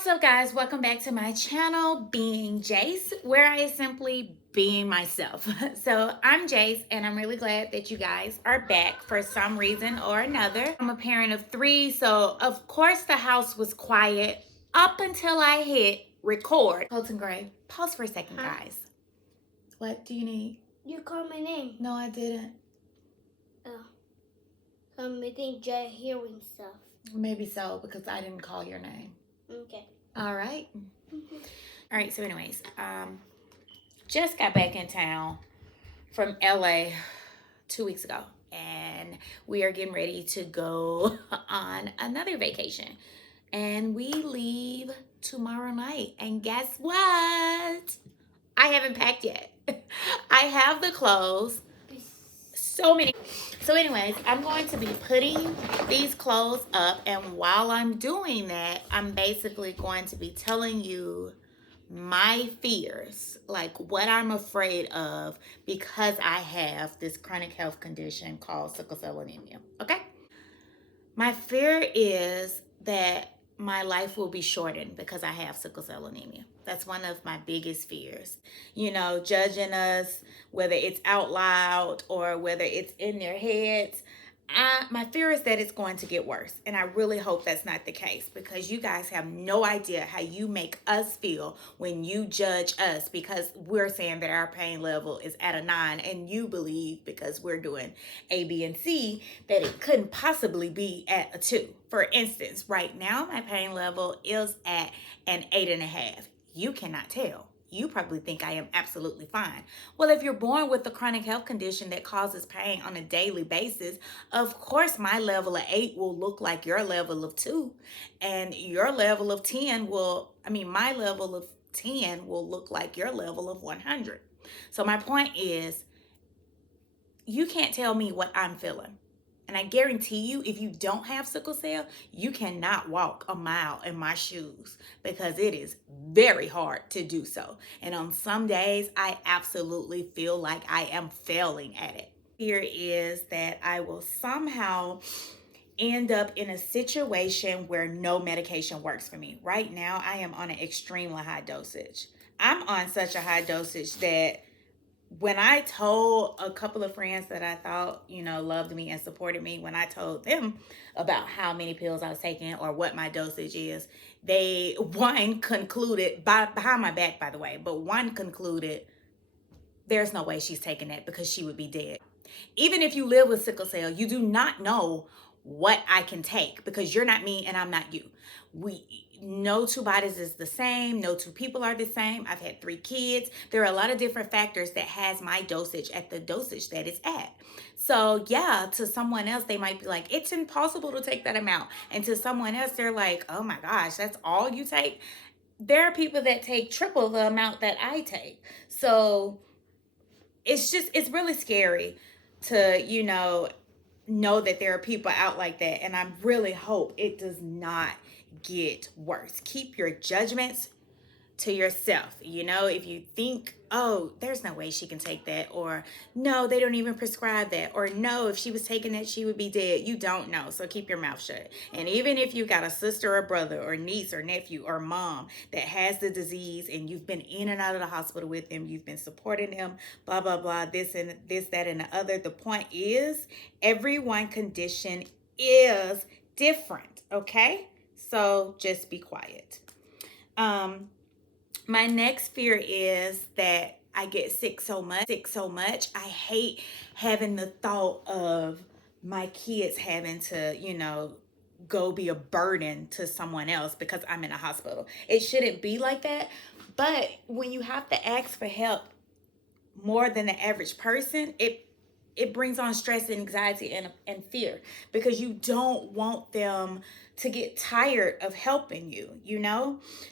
What's up, guys? Welcome back to my channel, Being Jace, where I is simply being myself. So I'm Jace, and I'm really glad that you guys are back for some reason or another. I'm a parent of three, so of course the house was quiet up until I hit record. Colton Gray, pause for a second, guys. What do you need? You called my name. No, I didn't. Oh. I think Jay hearing stuff. Maybe so, because I didn't call your name. Okay. All right. All right, so anyways, just got back in town from LA 2 weeks ago, and we are getting ready to go on another vacation. And we leave tomorrow night. And guess what? I haven't packed yet. I have the clothes. So many. So anyways, I'm going to be putting these clothes up, and while I'm doing that, I'm basically going to be telling you my fears, like what I'm afraid of because I have this chronic health condition called sickle cell anemia. Okay? My fear is that my life will be shortened because I have sickle cell anemia. That's one of my biggest fears. You know, judging us, whether it's out loud or whether it's in their heads. My fear is that it's going to get worse. And I really hope that's not the case, because you guys have no idea how you make us feel when you judge us because we're saying that our pain level is at a 9, and you believe because we're doing A, B, and C that it couldn't possibly be at a 2. For instance, right now my pain level is at an 8.5. You cannot tell. You probably think I am absolutely fine. Well, if you're born with a chronic health condition that causes pain on a daily basis, of course my level of 8 will look like your level of 2. And your level of 10 will, my level of 10 will look like your level of 100. So my point is, you can't tell me what I'm feeling. And I guarantee you, if you don't have sickle cell, you cannot walk a mile in my shoes, because it is very hard to do so. And on some days, I absolutely feel like I am failing at it. Fear is that I will somehow end up in a situation where no medication works for me. Right now, I am on an extremely high dosage. I'm on such a high dosage that when I told a couple of friends that I thought, loved me and supported me, when I told them about how many pills I was taking or what my dosage is, one concluded, behind my back, by the way, but one concluded, there's no way she's taking that because she would be dead. Even if you live with sickle cell, you do not know what I can take, because you're not me and I'm not you. No two bodies is the same. No two people are the same. I've had 3 kids. There are a lot of different factors that has my dosage at the dosage that it's at. So yeah, to someone else, they might be like, it's impossible to take that amount. And to someone else, they're like, oh my gosh, that's all you take? There are people that take triple the amount that I take. So it's really scary to, know that there are people out like that. And I really hope it does not get worse. Keep your judgments to yourself. If you think, oh, there's no way she can take that, or no, they don't even prescribe that, or no, if she was taking that, she would be dead. You don't know. So keep your mouth shut. And even if you got a sister or brother or niece or nephew or mom that has the disease, and you've been in and out of the hospital with them, you've been supporting them, blah, blah, blah, this and this, that, and the other. The point is, everyone's condition is different. Okay. So just be quiet. My next fear is that I get sick so much. I hate having the thought of my kids having to, go be a burden to someone else because I'm in a hospital. It shouldn't be like that. But when you have to ask for help more than the average person, it brings on stress and anxiety and fear, because you don't want them to get tired of helping you.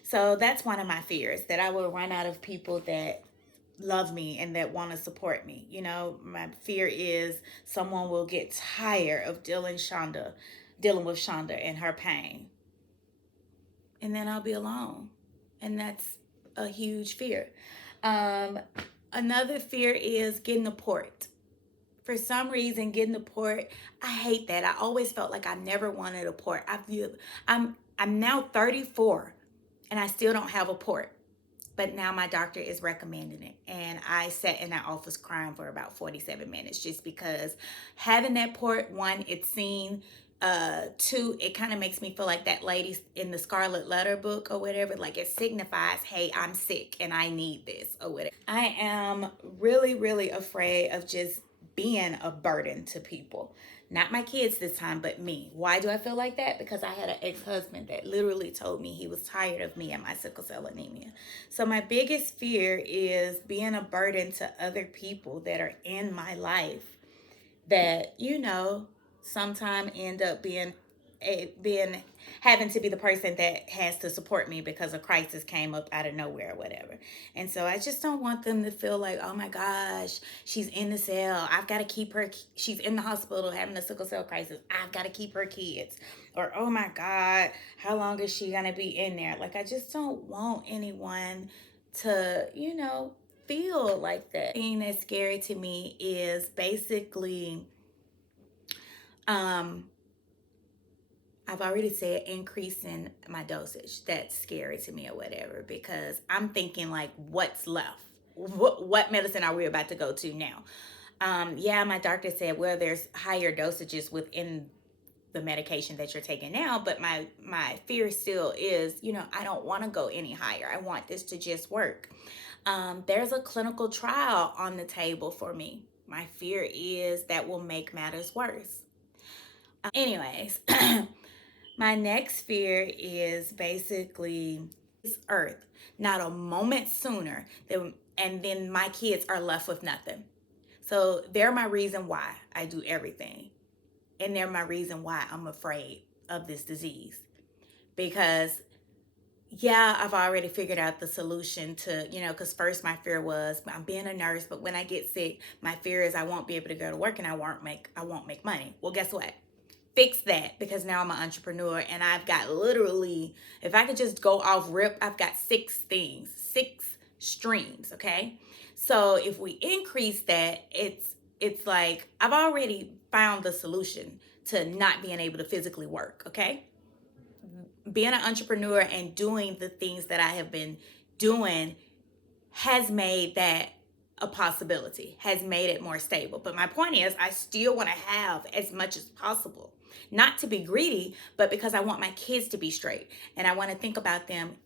So that's one of my fears, that I will run out of people that love me and that want to support me. My fear is someone will get tired of dealing with Shonda and her pain, and then I'll be alone. And that's a huge fear. Another fear is getting a port. For some reason, getting the port, I hate that. I always felt like I never wanted a port. I'm now 34, and I still don't have a port. But now my doctor is recommending it. And I sat in that office crying for about 47 minutes just because having that port, one, it's seen. Two, it kind of makes me feel like that lady in the Scarlet Letter book or whatever. Like it signifies, hey, I'm sick and I need this or whatever. I am really, really afraid of just being a burden to people. Not my kids this time, but me. Why do I feel like that? Because I had an ex-husband that literally told me he was tired of me and my sickle cell anemia. So my biggest fear is being a burden to other people that are in my life that, sometime end up being having to be the person that has to support me because a crisis came up out of nowhere or whatever. And so I just don't want them to feel like, oh my gosh, she's in the cell. I've got to keep her. She's in the hospital having a sickle cell crisis. I've got to keep her kids. Or, oh my God, how long is she going to be in there? Like, I just don't want anyone to, feel like that. The thing that's scary to me is basically, I've already said increasing my dosage. That's scary to me or whatever because I'm thinking like, what's left? What medicine are we about to go to now? Yeah, my doctor said, well, there's higher dosages within the medication that you're taking now, but my fear still is, I don't want to go any higher. I want this to just work. There's a clinical trial on the table for me. My fear is that will make matters worse. Anyways, my next fear is basically this earth, not a moment sooner than, and then my kids are left with nothing. So they're my reason why I do everything. And they're my reason why I'm afraid of this disease. Because yeah, I've already figured out the solution to, because first my fear was I'm being a nurse, but when I get sick, my fear is I won't be able to go to work and I won't make money. Well, guess what? Fix that because now I'm an entrepreneur and I've got literally, if I could just go off rip, I've got 6 streams, okay? So if we increase that, it's like I've already found the solution to not being able to physically work, okay? Being an entrepreneur and doing the things that I have been doing has made that a possibility, has made it more stable. But my point is, I still want to have as much as possible. Not to be greedy, but because I want my kids to be straight. And I want to think about them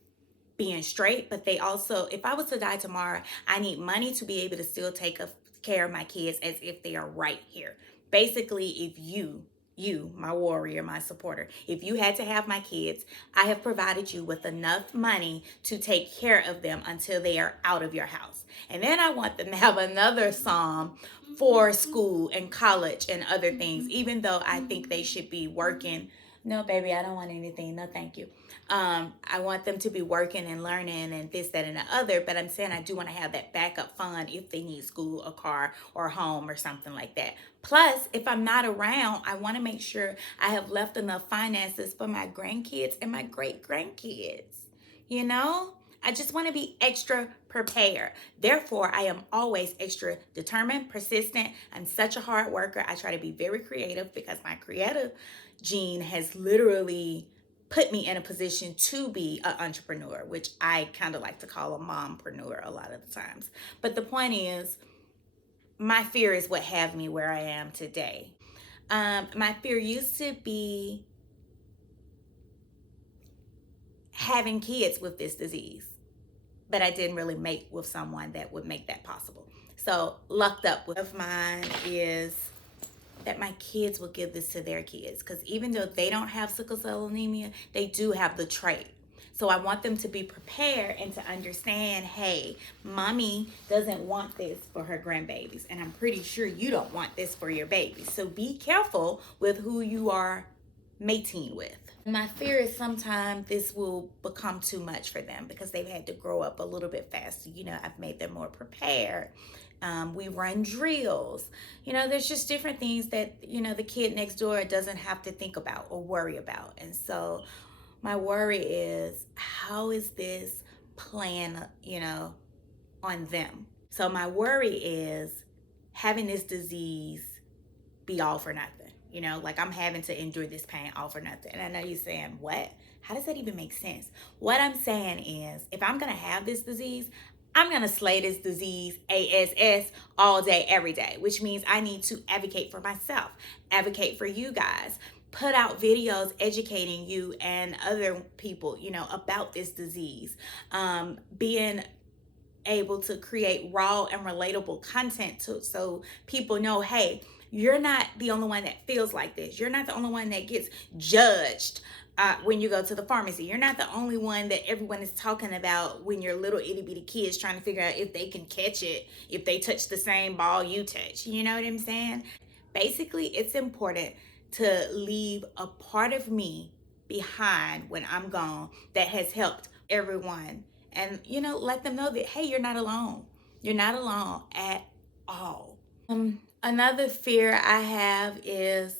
being straight, but they also, if I was to die tomorrow, I need money to be able to still take care of my kids as if they are right here. Basically, if you, my warrior, my supporter, if you had to have my kids, I have provided you with enough money to take care of them until they are out of your house. And then I want them to have another sum for school and college and other things, even though I think they should be working. No, baby, I don't want anything. No, thank you. I want them to be working and learning and this, that, and the other. But I'm saying I do want to have that backup fund if they need school, a car, or a home or something like that. Plus, if I'm not around, I want to make sure I have left enough finances for my grandkids and my great grandkids. You know? I just want to be extra prepared. Therefore, I am always extra determined, persistent. I'm such a hard worker. I try to be very creative because my creative gene has literally put me in a position to be an entrepreneur, which I kind of like to call a mompreneur a lot of the times. But the point is, my fear is what have me where I am today. My fear used to be having kids with this disease, but I didn't really mate with someone that would make that possible. So lucked up with mine is that my kids will give this to their kids, because even though they don't have sickle cell anemia, they do have the trait. So I want them to be prepared and to understand, hey, mommy doesn't want this for her grandbabies, and I'm pretty sure you don't want this for your babies. So be careful with who you are mating with. My fear is sometimes this will become too much for them because they've had to grow up a little bit faster. I've made them more prepared. We run drills. There's just different things that, the kid next door doesn't have to think about or worry about. And so my worry is, how is this playing, on them? So my worry is having this disease be all for nothing. You know, like I'm having to endure this pain all for nothing. And I know you're saying, what? How does that even make sense? What I'm saying is, if I'm going to have this disease, I'm going to slay this disease ASS all day, every day, which means I need to advocate for myself, advocate for you guys, put out videos educating you and other people, you know, about this disease. Being able to create raw and relatable content so people know, hey, you're not the only one that feels like this. You're not the only one that gets judged when you go to the pharmacy. You're not the only one that everyone is talking about when you're little itty bitty kids trying to figure out if they can catch it, if they touch the same ball you touch. You know what I'm saying? Basically, it's important to leave a part of me behind when I'm gone that has helped everyone, and you know, let them know that, hey, you're not alone. You're not alone at all. Another fear I have is,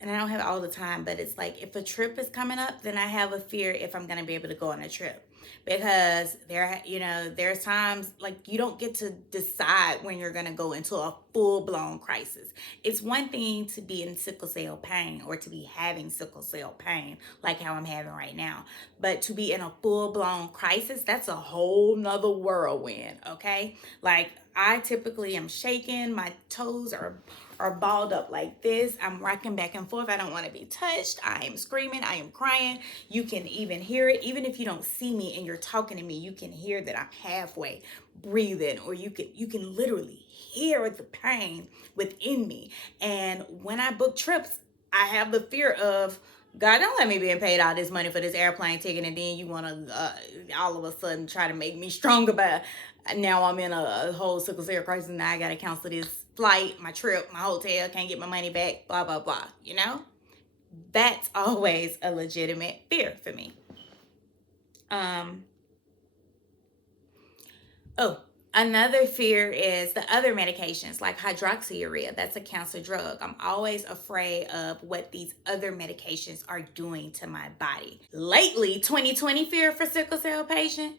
and I don't have it all the time, but it's like if a trip is coming up, then I have a fear if I'm going to be able to go on a trip. Because there's times like you don't get to decide when you're going to go into a full-blown crisis. It's one thing to be in sickle cell pain or to be having sickle cell pain like how I'm having right now. But to be in a full-blown crisis, that's a whole nother whirlwind, okay? Like I typically am shaking, my toes are balled up like this. I'm rocking back and forth. I don't want to be touched. I am screaming. I am crying. You can even hear it. Even if you don't see me and you're talking to me, you can hear that I'm halfway breathing, or you can literally hear the pain within me. And when I book trips, I have the fear of, God, don't let me be paid all this money for this airplane ticket, and then you want to all of a sudden try to make me stronger by now I'm in a whole sickle cell crisis. Now I got to cancel this flight, my trip, my hotel, can't get my money back, blah, blah, blah. You know, that's always a legitimate fear for me. Another fear is the other medications like hydroxyurea. That's a cancer drug. I'm always afraid of what these other medications are doing to my body. Lately, 2020 fear for sickle cell patient.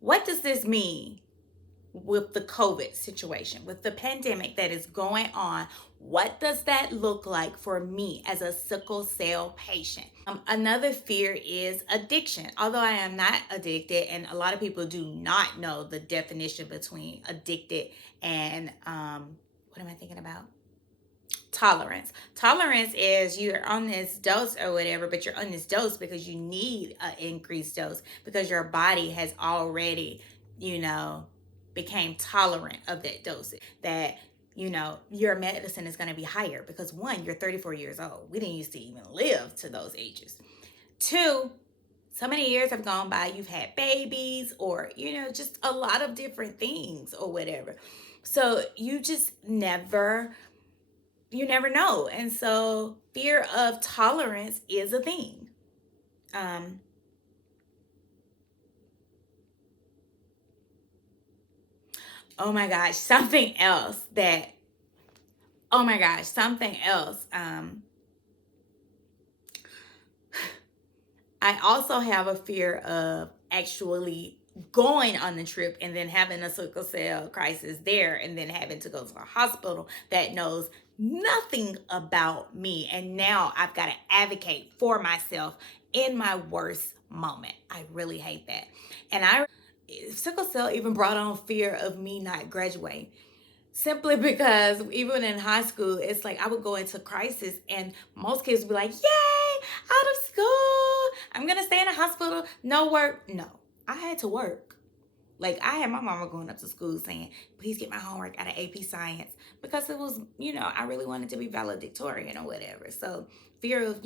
What does this mean? With the COVID situation, with the pandemic that is going on, what does that look like for me as a sickle cell patient? Another fear is addiction. Although I am not addicted, and a lot of people do not know the definition between addicted and what am I thinking about? Tolerance. Tolerance is you're on this dose or whatever, but you're on this dose because you need an increased dose because your body has already, became tolerant of that dosage. That your medicine is going to be higher because one, you're 34 years old. We didn't used to even live to those ages. Two, so many years have gone by. You've had babies, or just a lot of different things or whatever. So you just never know. And so fear of tolerance is a thing. Oh my gosh, something else. I also have a fear of actually going on the trip and then having a sickle cell crisis there and then having to go to a hospital that knows nothing about me. And now I've got to advocate for myself in my worst moment. I really hate that. And sickle cell even brought on fear of me not graduating. Simply because even in high school, it's like I would go into crisis and most kids would be like, yay, out of school. I'm going to stay in a hospital. No work. No, I had to work. Like I had my mama going up to school saying, please get my homework out of AP Science because it was, I really wanted to be valedictorian or whatever. So fear of,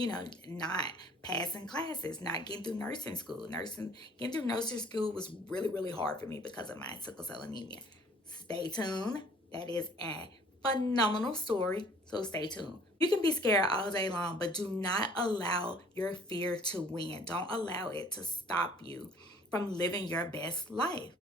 not passing classes, not getting through nursing school. Getting through nursing school was really, really hard for me because of my sickle cell anemia. Stay tuned. That is a phenomenal story, so stay tuned. You can be scared all day long, but do not allow your fear to win. Don't allow it to stop you from living your best life.